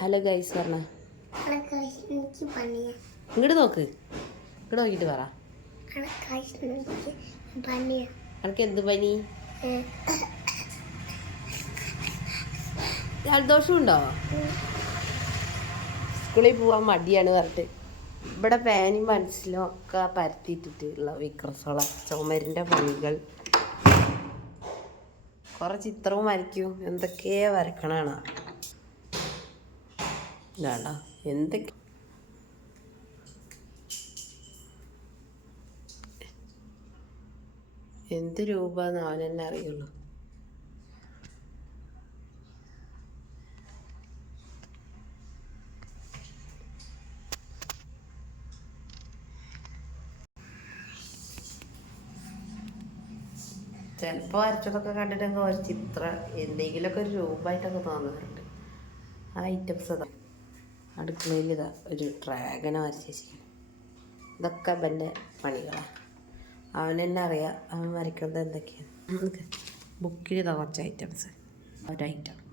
Hello guys പറഞ്ഞ. ഇങ്ങോട്ട് നോക്ക്. ഇങ്ങോട്ട് നോക്കിട്ട് പറ. അനക്ക് എന്ത് പനി? ജലദോഷമുണ്ടോ? സ്കൂളിൽ പോവാൻ മടിയാണ് പറഞ്ഞിട്ട്. ഇവിടെ പാനും മനസ്സിലും ഒക്കെ പരത്തിയിട്ടിട്ടുള്ള വിക്രസോള ചുമരിന്റെ പണികൾ. കുറേ ചിത്രവും വരയ്ക്കും. എന്തൊക്കെയാ വരക്കണാണ് ഇതാണ്ടോ എന്തൊക്കെ? എന്ത് രൂപ അവൻ തന്നെ അറിയുള്ളൂ. ചിലപ്പോൾ വരച്ചതൊക്കെ കണ്ടിട്ടൊക്കെ ഒരു ചിത്രം എന്തെങ്കിലുമൊക്കെ ഒരു രൂപമായിട്ടൊക്കെ തോന്നാറുണ്ട് ആ ഐറ്റംസ് അതാ. അടുക്കളയിൽ ഇതാ ഒരു ഡ്രാഗനെ വരച്ചിരിക്കുന്നു ഇതൊക്കെ അവന്റെ പണികളാണ് അവൻ തന്നെ അറിയാം അവൻ വരയ്ക്കുന്നത് എന്തൊക്കെയാണ് ബുക്കിൽ ഇതാ കുറച്ച് ഐറ്റംസ് ഒരു ഐറ്റം